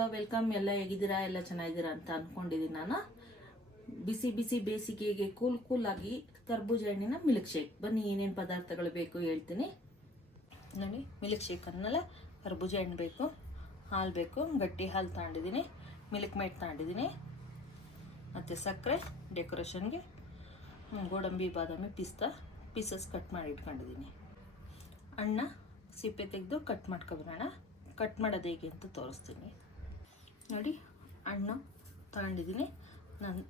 Hello welcome. ಎಲ್ಲ ಹೇಗಿದ್ದೀರಾ? ಎಲ್ಲ ಚೆನ್ನಾಗಿದ್ದೀರಾ ಅಂತ ಅಂದ್ಕೊಂಡಿದ್ದೀನಿ. ನಾನು ಬಿಸಿ ಬಿಸಿ ಬೇಸಿಗೆಗೆ ಕೂಲಾಗಿ ಕರ್ಬೂಜ ಹಣ್ಣಿನ ಮಿಲ್ಕ್ ಶೇಕ್. ಬನ್ನಿ ಏನೇನು ಪದಾರ್ಥಗಳು ಬೇಕು ಹೇಳ್ತೀನಿ ನೋಡಿ. ಮಿಲ್ಕ್ ಶೇಕ್ ಅನ್ನಲ್ಲ, ಕರ್ಬೂಜ ಹಣ್ಣು ಬೇಕು, ಹಾಲು ಬೇಕು, ಗಟ್ಟಿ ಹಾಲು ತಗೊಂಡಿದ್ದೀನಿ, ಮಿಲ್ಕ್ ಮೇಡ್ ತಗೊಂಡಿದ್ದೀನಿ, ಮತ್ತು ಸಕ್ಕರೆ ಡೆಕೋರೇಷನ್ಗೆ, ಗೋಡಂಬಿ ಬಾದಾಮಿ ಪಿಸ್ತಾ ಪೀಸಸ್ ಕಟ್ ಮಾಡಿ ಇಟ್ಕೊಂಡಿದ್ದೀನಿ. ಹಣ್ಣ ಸಿಪ್ಪೆ ತೆಗೆದು ಕಟ್ ಮಾಡ್ಕೊಬರೋಣ. ಕಟ್ ಮಾಡೋದು ಹೇಗೆ ಅಂತ ತೋರಿಸ್ತೀನಿ ನೋಡಿ. ಹಣ್ಣು ತಗೊಂಡಿದ್ದೀನಿ, ನಾನು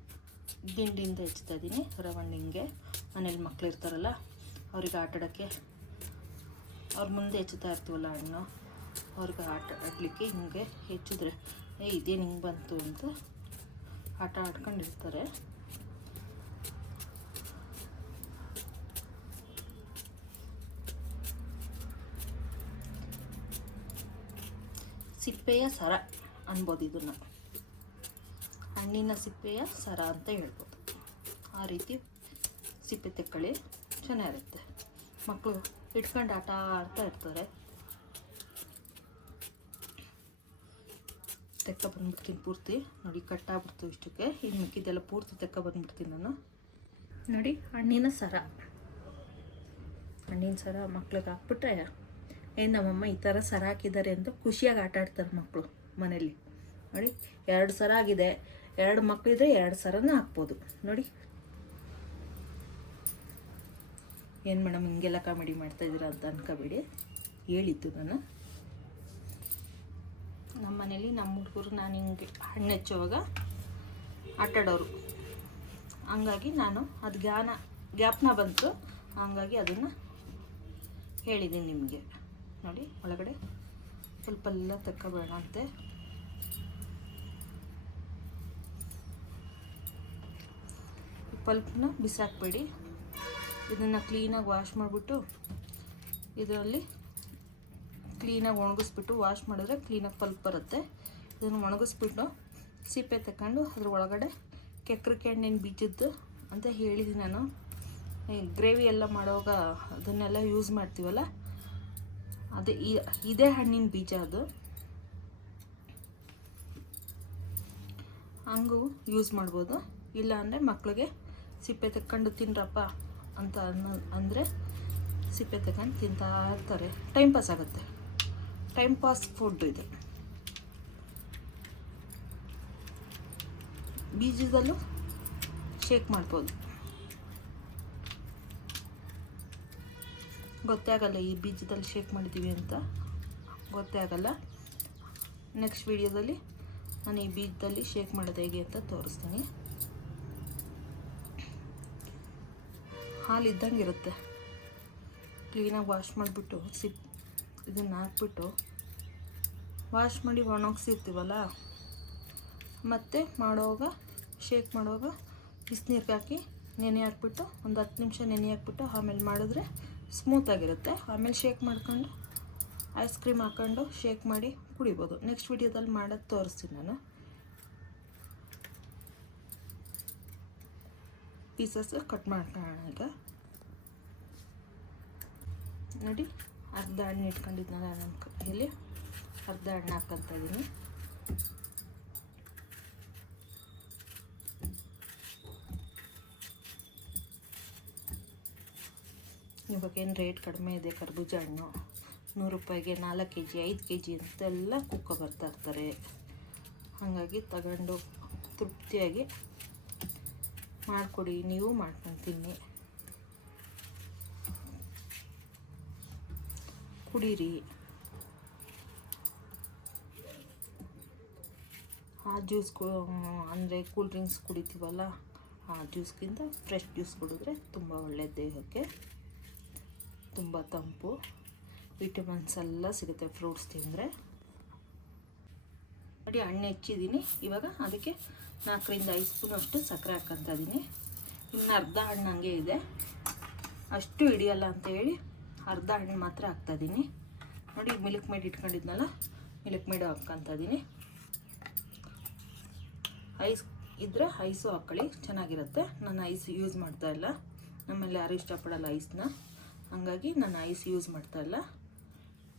ದಿಂಡಿಂದ ಹೆಚ್ಚ್ತಾ ಇದ್ದೀನಿ ರವಣ್ಣಿಂಗೆ. ಮನೇಲಿ ಮಕ್ಳು ಇರ್ತಾರಲ್ಲ, ಅವ್ರಿಗೆ ಆಟಾಡೋಕ್ಕೆ, ಅವ್ರ ಮುಂದೆ ಹೆಚ್ಚುತ್ತಾ ಇರ್ತೀವಲ್ಲ ಹಣ್ಣು, ಅವ್ರಿಗೆ ಆಡಲಿಕ್ಕೆ ಹಿಂಗೆ ಹೆಚ್ಚಿದ್ರೆ ಇದೇನು ಹಿಂಗೆ ಬಂತು ಅಂತ ಆಟ ಆಡ್ಕೊಂಡಿರ್ತಾರೆ. ಸಿಪ್ಪೆಯ ಸರ ಅನ್ಬೋದು, ಇದನ್ನು ಹಣ್ಣಿನ ಸಿಪ್ಪೆಯ ಸರ ಅಂತ ಹೇಳ್ಬೋದು. ಆ ರೀತಿ ಸಿಪ್ಪೆ ತೆಕ್ಕೊಳ್ಳಿ, ಚೆನ್ನಾಗಿರುತ್ತೆ. ಮಕ್ಕಳು ಇಟ್ಕೊಂಡು ಆಟ ಆಡ್ತಾ ಇರ್ತಾರೆ. ತೆಕ್ಕ ಬಂದ್ಬಿಡ್ತೀನಿ ಪೂರ್ತಿ ನೋಡಿ, ಕಟ್ಟಾಗ್ಬಿಡ್ತು ಇಷ್ಟಕ್ಕೆ. ಇನ್ನು ಮಿಕ್ಕಿದ್ದೆಲ್ಲ ಪೂರ್ತಿ ತೆಕ್ಕ ಬಂದ್ಬಿಡ್ತೀನಿ ನಾನು ನೋಡಿ. ಹಣ್ಣಿನ ಸರ ಮಕ್ಳಿಗೆ ಹಾಕ್ಬಿಟ್ರೆ ನಮ್ಮಮ್ಮ ಈ ಥರ ಸರ ಹಾಕಿದ್ದಾರೆ ಅಂತ ಖುಷಿಯಾಗಿ ಆಟ ಆಡ್ತಾರೆ ಮಕ್ಕಳು ಮನೇಲಿ ನೋಡಿ. 2 ಸರ ಆಗಿದೆ, 2 ಮಕ್ಕಳಿದ್ರೆ 2 ಸರನ ಹಾಕ್ಬೋದು ನೋಡಿ. ಏನು ಮೇಡಮ್ ಹಿಂಗೆಲ್ಲ ಕಾಮಿಡಿ ಮಾಡ್ತಾಯಿದ್ದೀರಾ ಅಂತ ಅನ್ಕೋಬೇಡಿ, ಹೇಳಿದ್ದು ನಾನು. ನಮ್ಮ ಮನೇಲಿ ನಮ್ಮ ಹುಡುಗರು ನಾನು ಹಿಂಗೆ ಹಣ್ಣು ಹೆಚ್ಚುವಾಗ ಆಟಾಡೋರು, ಹಂಗಾಗಿ ನಾನು ಅದು ಜ್ಞಾಪನ ಬಂತು, ಹಂಗಾಗಿ ಅದನ್ನು ಹೇಳಿದ್ದೀನಿ ನಿಮಗೆ ನೋಡಿ. ಒಳಗಡೆ ಸ್ವಲ್ಪ ಎಲ್ಲ ತಕ್ಕೋಬೇಡ ಅಂತೆ. ಪಲ್ಪನ್ನ ಬಿಸಾಕಬೇಡಿ, ಇದನ್ನು ಕ್ಲೀನಾಗಿ ವಾಶ್ ಮಾಡಿಬಿಟ್ಟು ಇದರಲ್ಲಿ ಕ್ಲೀನಾಗಿ ಒಣಗಿಸ್ಬಿಟ್ಟು ವಾಶ್ ಮಾಡಿದ್ರೆ ಕ್ಲೀನಾಗಿ ಪಲ್ಪ್ ಬರುತ್ತೆ. ಇದನ್ನು ಒಣಗಿಸ್ಬಿಟ್ಟು ಸಿಪ್ಪೆ ತಗೊಂಡು ಅದ್ರ ಒಳಗಡೆ ಕೆಕ್ಕರಿಕೆ ಹಣ್ಣಿನ ಬೀಜದ್ದು ಅಂತ ಹೇಳಿದ್ದೀನಿ ನಾನು. ಗ್ರೇವಿ ಎಲ್ಲ ಮಾಡುವಾಗ ಅದನ್ನೆಲ್ಲ ಯೂಸ್ ಮಾಡ್ತೀವಲ್ಲ, ಅದೇ ಇದೇ ಹಣ್ಣಿನ ಬೀಜ ಅದು. ಹಂಗೂ ಯೂಸ್ ಮಾಡ್ಬೋದು. ಇಲ್ಲ ಅಂದರೆ ಮಕ್ಕಳಿಗೆ ಸಿಪ್ಪೆ ತಕ್ಕೊಂಡು ತಿನ್ರಪ್ಪ ಅಂತ ಅಂದರೆ ಸಿಪ್ಪೆ ತಗೊಂಡು ತಿಂತಾ ಇರ್ತಾರೆ. ಟೈಮ್ ಪಾಸ್ ಆಗುತ್ತೆ, ಟೈಮ್ ಪಾಸ್ ಫುಡ್ ಇದು. ಬೀಜದಲ್ಲೂ ಶೇಕ್ ಮಾಡ್ಬೋದು, ಗೊತ್ತೇ ಆಗಲ್ಲ ಈ ಬೀಜದಲ್ಲಿ ಶೇಕ್ ಮಾಡಿದ್ದೀವಿ ಅಂತ, ಗೊತ್ತೇ ಆಗಲ್ಲ. ನೆಕ್ಸ್ಟ್ ವಿಡಿಯೋದಲ್ಲಿ ನಾನು ಈ ಬೀಜದಲ್ಲಿ ಶೇಕ್ ಮಾಡೋದು ಹೇಗೆ ಅಂತ ತೋರಿಸ್ತೀನಿ. ಹಾಲು ಇದ್ದಂಗೆ ಇರುತ್ತೆ. ಕ್ಲೀನಾಗಿ ವಾಶ್ ಮಾಡಿಬಿಟ್ಟು ಇದನ್ನು ಹಾಕ್ಬಿಟ್ಟು ವಾಶ್ ಮಾಡಿ ಒಣಗಿಸಿರ್ತೀವಲ್ಲ, ಮತ್ತು ಮಾಡುವಾಗ ಶೇಕ್ ಮಾಡುವಾಗ ಬಿಸಿನೀರಿಗೆ ಹಾಕಿ ನೆನೆ ಹಾಕ್ಬಿಟ್ಟು ಒಂದು 10 ನಿಮಿಷ ನೆನೆ ಹಾಕ್ಬಿಟ್ಟು ಆಮೇಲೆ ಮಾಡಿದ್ರೆ ಸ್ಮೂತಾಗಿರುತ್ತೆ. ಆಮೇಲೆ ಶೇಕ್ ಮಾಡ್ಕೊಂಡು ಐಸ್ ಕ್ರೀಮ್ ಹಾಕ್ಕೊಂಡು ಶೇಕ್ ಮಾಡಿ ಕುಡಿಬೋದು. ನೆಕ್ಸ್ಟ್ ವಿಡಿಯೋದಲ್ಲಿ ಮಾಡೋದು ತೋರಿಸ್ತೀನಿ ನಾನು. ಪೀಸಸ್ ಕಟ್ ಮಾಡ್ಕೊಳ್ಳೋಣ ಈಗ ನೋಡಿ. ಅರ್ಧ ಹಣ್ಣು ಇಟ್ಕೊಂಡಿದ್ನಲ್ಲ ನನ್ನ ಕೈಯಲ್ಲಿ, ಅರ್ಧ ಹಣ್ಣು ಹಾಕ್ಕೊತಾ ಇದ್ದೀನಿ. ಇವಾಗೇನು ರೇಟ್ ಕಡಿಮೆ ಇದೆ ಕರ್ಬೂಜ ಹಣ್ಣು, 100 ರೂಪಾಯಿಗೆ 4 kg 5 kg ಅಂತೆಲ್ಲ ಕುಕ್ಕ ಬರ್ತಾ ಇರ್ತಾರೆ. ಹಾಗಾಗಿ ತಗೊಂಡು ತೃಪ್ತಿಯಾಗಿ ಮಾಡಿಕೊಡಿ, ನೀವು ಮಾಡ್ಕೊಂಡು ತಿನ್ನಿ, ಕುಡೀರಿ. ಆ ಜ್ಯೂಸ್ ಅಂದರೆ ಕೂಲ್ ಡ್ರಿಂಕ್ಸ್ ಕುಡಿತೀವಲ್ಲ, ಆ ಜ್ಯೂಸ್ಗಿಂತ ಫ್ರೆಶ್ ಜ್ಯೂಸ್ ಕುಡಿದ್ರೆ ತುಂಬ ಒಳ್ಳೆಯದು ದೇಹಕ್ಕೆ, ತುಂಬ ತಂಪು, ವಿಟಮಿನ್ಸ್ ಎಲ್ಲ ಸಿಗುತ್ತೆ ಫ್ರೂಟ್ಸ್ ತಿಂದರೆ ನೋಡಿ. ಹಣ್ಣು ಹೆಚ್ಚಿದ್ದೀನಿ, ಇವಾಗ ಅದಕ್ಕೆ 4 ರಿಂದ 5 ಸ್ಪೂನ್ ಅಷ್ಟು ಸಕ್ಕರೆ ಹಾಕ್ಕೊತಾ ಇದ್ದೀನಿ. ಇನ್ನು ಅರ್ಧ ಹಣ್ಣು ಹಂಗೆ ಇದೆ, ಅಷ್ಟು ಹಿಡಿಯಲ್ಲ ಅಂತ ಹೇಳಿ ಅರ್ಧ ಹಣ್ಣು ಮಾತ್ರ ಹಾಕ್ತಾಯಿದ್ದೀನಿ ನೋಡಿ. ಮಿಲ್ಕ್ ಮೇಡ್ ಇಟ್ಕೊಂಡಿದ್ನಲ್ಲ, ಮಿಲ್ಕ್ ಮೇಡು ಹಾಕ್ಕೊತಾ ಇದ್ದೀನಿ. ಐಸ್ ಇದ್ದರೆ ಐಸು ಹಾಕ್ಕೊಳ್ಳಿ, ಚೆನ್ನಾಗಿರುತ್ತೆ. ನಾನು ಐಸ್ ಯೂಸ್ ಮಾಡ್ತಾಯಿಲ್ಲ, ನಮ್ಮಲ್ಲಿ ಯಾರು ಇಷ್ಟಪಡಲ್ಲ ಐಸ್ನ, ಹಂಗಾಗಿ ನಾನು ಐಸ್ ಯೂಸ್ ಮಾಡ್ತಾಯಿಲ್ಲ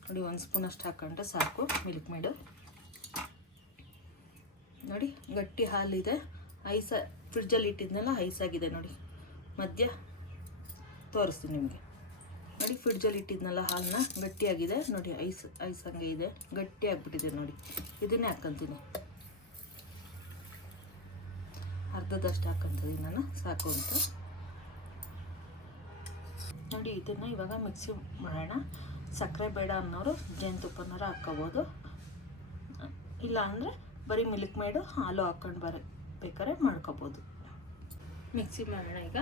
ನೋಡಿ. 1 ಸ್ಪೂನ್ ಅಷ್ಟು ಹಾಕ್ಕೊಂಡ್ರೆ ಸಾಕು ಮಿಲ್ಕ್ ಮೇಡು. ನೋಡಿ ಗಟ್ಟಿ ಹಾಲಿದೆ, ಐಸ ಫ್ರಿಡ್ಜಲ್ಲಿ ಇಟ್ಟಿದ್ನೆಲ್ಲ ಐಸಾಗಿದೆ ನೋಡಿ. ಮಧ್ಯ ತೋರಿಸ್ತೀನಿ ನಿಮಗೆ. ನೋಡಿ ಫ್ರಿಡ್ಜಲ್ಲಿ ಇಟ್ಟಿದ್ನಲ್ಲ ಹಾಲನ್ನ, ಗಟ್ಟಿಯಾಗಿದೆ ನೋಡಿ. ಐಸ್ ಹಂಗೆ ಇದೆ, ಗಟ್ಟಿ ಆಗಿಬಿಟ್ಟಿದೆ ನೋಡಿ. ಇದನ್ನೇ ಹಾಕ್ಕೊಂತೀನಿ, ಅರ್ಧದಷ್ಟು ಹಾಕ್ಕೊಂತೀನಿ ನಾನು, ಸಾಕು ಅಂತ ನೋಡಿ. ಇದನ್ನು ಇವಾಗ ಮಿಕ್ಸಿ ಮಾಡೋಣ. ಸಕ್ಕರೆ ಬೇಡ ಅನ್ನೋರು ಜೇನುತುಪ್ಪನಾರು ಹಾಕ್ಕೋಬೋದು, ಇಲ್ಲ ಅಂದರೆ ಬರೀ ಮಿಲ್ಕ್ ಮೇಡು ಹಾಲು ಹಾಕ್ಕೊಂಡು ಬೇಕಾದ್ರೆ ಮಾಡ್ಕೋಬೋದು. ಮಿಕ್ಸಿ ಮಾಡೋಣ. ಈಗ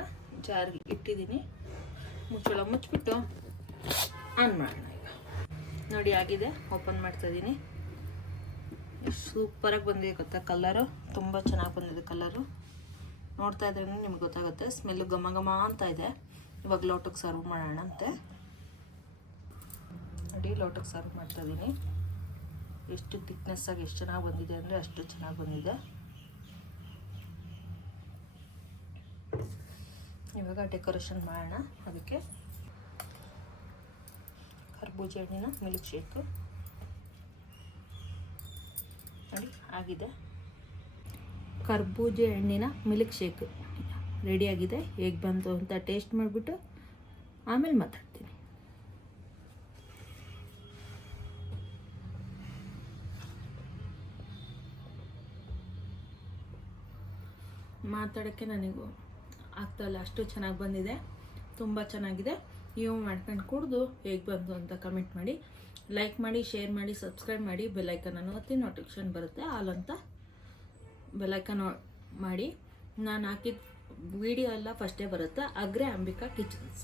ಜಾರ್ಗೆ ಇಟ್ಟಿದ್ದೀನಿ, ಮುಚ್ಚಳ ಮುಚ್ಚಿಬಿಟ್ಟು ಆನ್ ಮಾಡೋಣ. ಈಗ ನೋಡಿ ಆಗಿದೆ, ಓಪನ್ ಮಾಡ್ತಾಯಿದ್ದೀನಿ. ಎಷ್ಟು ಸೂಪರಾಗಿ ಬಂದಿದೆ ಗೊತ್ತಾ, ಕಲರು ತುಂಬ ಚೆನ್ನಾಗಿ ಬಂದಿದೆ. ಕಲರು ನೋಡ್ತಾ ಇದ್ರೂ ನಿಮ್ಗೆ ಗೊತ್ತಾಗುತ್ತೆ. ಸ್ಮೆಲ್ಲು ಘಮ ಘಮ ಅಂತ ಇದೆ. ಇವಾಗ ಲೋಟಕ್ಕೆ ಸರ್ವ್ ಮಾಡೋಣ ಅಂತೆ. ನೋಡಿ ಲೋಟಕ್ಕೆ ಸರ್ವ್ ಮಾಡ್ತಾಯಿದ್ದೀನಿ. ಎಷ್ಟು ಥಿಕ್ನೆಸ್ಸಾಗಿ ಎಷ್ಟು ಚೆನ್ನಾಗಿ ಬಂದಿದೆ ಅಂದರೆ ಅಷ್ಟು ಚೆನ್ನಾಗಿ ಬಂದಿದೆ. ಇವಾಗ ಡೆಕೋರೇಷನ್ ಮಾಡೋಣ. ಅದಕ್ಕೆ ಕರ್ಬೂಜ ಹಣ್ಣಿನ ಮಿಲ್ಕ್ ಶೇಕು ನೋಡಿ ಆಗಿದೆ. ಕರ್ಬೂಜ ಹಣ್ಣಿನ ಮಿಲ್ಕ್ ಶೇಕ್ ರೆಡಿಯಾಗಿದೆ. ಹೇಗೆ ಬಂತು ಅಂತ ಟೇಸ್ಟ್ ಮಾಡಿಬಿಟ್ಟು ಆಮೇಲೆ ಮಾತಾಡ್ತೀನಿ. ಮಾತಾಡೋಕ್ಕೆ ನನಗೂ ಆಗ್ತಾಯಿಲ್ಲ, ಅಷ್ಟು ಚೆನ್ನಾಗಿ ಬಂದಿದೆ, ತುಂಬ ಚೆನ್ನಾಗಿದೆ. ನೀವು ಮಾಡ್ಕೊಂಡು ಕುಡಿದು ಹೇಗೆ ಬಂತು ಅಂತ ಕಮೆಂಟ್ ಮಾಡಿ, ಲೈಕ್ ಮಾಡಿ, ಶೇರ್ ಮಾಡಿ, ಸಬ್ಸ್ಕ್ರೈಬ್ ಮಾಡಿ, ಬೆಲ್ಲೈಕನನ್ನು ಒತ್ತಿ ನೋಟಿಫಿಕೇಷನ್ ಬರುತ್ತೆ ಆಲ್ ಅಂತ ಬೆಲ್ಲೈಕನ್ ಮಾಡಿ. ನಾನು ಹಾಕಿದ ವಿಡಿಯೋ ಎಲ್ಲ ಫಸ್ಟೇ ಬರುತ್ತೆ. ಅಗ್ರೆ ಅಂಬಿಕಾ ಕಿಚನ್ಸ್.